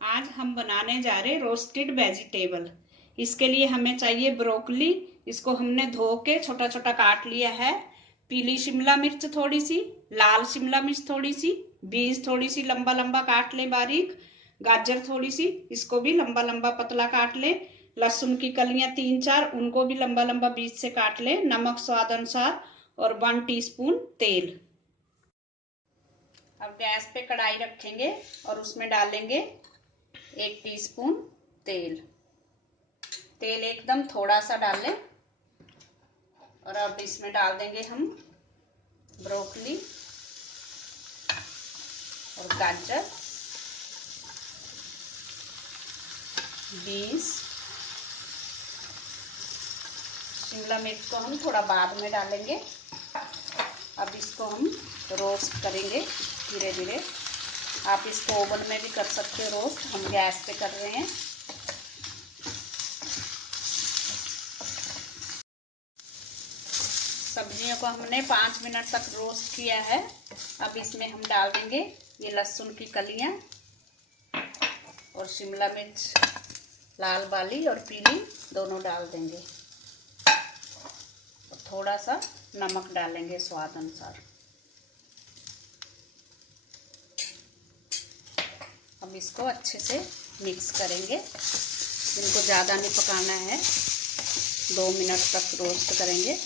आज हम बनाने जा रहे रोस्टेड वेजिटेबल। इसके लिए हमें चाहिए ब्रोकली। इसको हमने धो के छोटा छोटा काट लिया है। पीली शिमला मिर्च थोड़ी सी, लाल शिमला मिर्च थोड़ी सी, बीन्स थोड़ी सी लंबा लंबा काट ले बारीक, गाजर थोड़ी सी, इसको भी लंबा लंबा पतला काट ले, लहसुन की कलियां 3-4, उनको भी लंबा लंबा बीच से काट ले, नमक स्वाद अनुसार और 1 टीस्पून तेल। अब गैस पे कढ़ाई रखेंगे और उसमें डालेंगे 1 टीस्पून तेल। तेल एकदम थोड़ा सा डालें और अब इसमें डाल देंगे हम ब्रोकली और गाजर, बीन्स, शिमला मिर्च को हम थोड़ा बाद में डालेंगे। अब इसको हम रोस्ट करेंगे धीरे धीरे। आप इसको ओवन में भी कर सकते हो रोस्ट, हम गैस पे कर रहे हैं। सब्जियों को हमने 5 मिनट तक रोस्ट किया है। अब इसमें हम डाल देंगे ये लहसुन की कलियां और शिमला मिर्च, लाल वाली और पीली दोनों डाल देंगे और थोड़ा सा नमक डालेंगे स्वाद अनुसार। अब इसको अच्छे से मिक्स करेंगे। इनको ज़्यादा नहीं पकाना है, 2 मिनट तक रोस्ट करेंगे।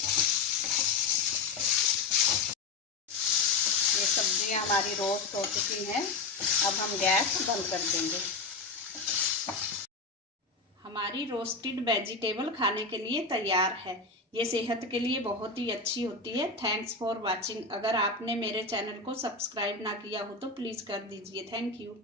ये सब्जियां हमारी रोस्ट हो चुकी हैं। अब हम गैस बंद कर देंगे। हमारी रोस्टेड वेजिटेबल खाने के लिए तैयार है। ये सेहत के लिए बहुत ही अच्छी होती है। Thanks for watching. अगर आपने मेरे चैनल को सब्सक्राइब ना किया हो तो प्लीज़ कर दीजिए। Thank you.